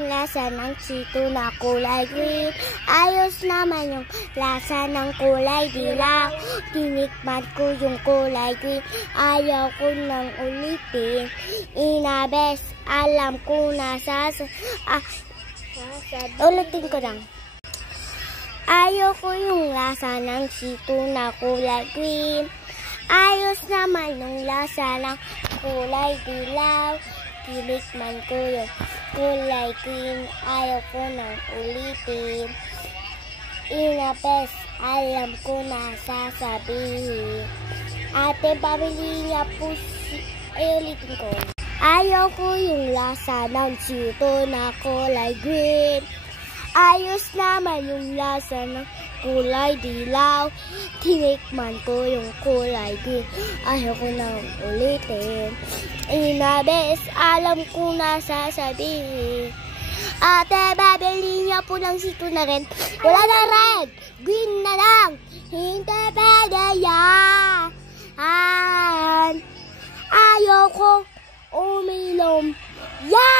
yung lasa ng sito na kulay green. Ayos naman yung lasa ng kulay dilaw. Tinikman ko yung kulay green. Ayaw ko nang ulitin. Inabes, alam ko na ulitin ko lang. Ayaw ko yung lasa ng sito na kulay green. Ayos naman yung lasa ng kulay dilaw. Tinikman ko yung kulay green. Ayaw ko nang ulitin. Inapes, alam ko na sasabihin. Ate, pabili niya po ulitin ko. Ayaw ko yung lasa ng sito na kulay green. Ayos naman yung lasa ng kulay dilaw. Tinikman ko yung kulay green. Ayaw ko nang ulitin. Inabes, alam ko na sasabihin. Ate, babili niya po ng sito na red. Wala na red! Green na lang! Hindi pwede yan! Ayaw ko uminom. Yan!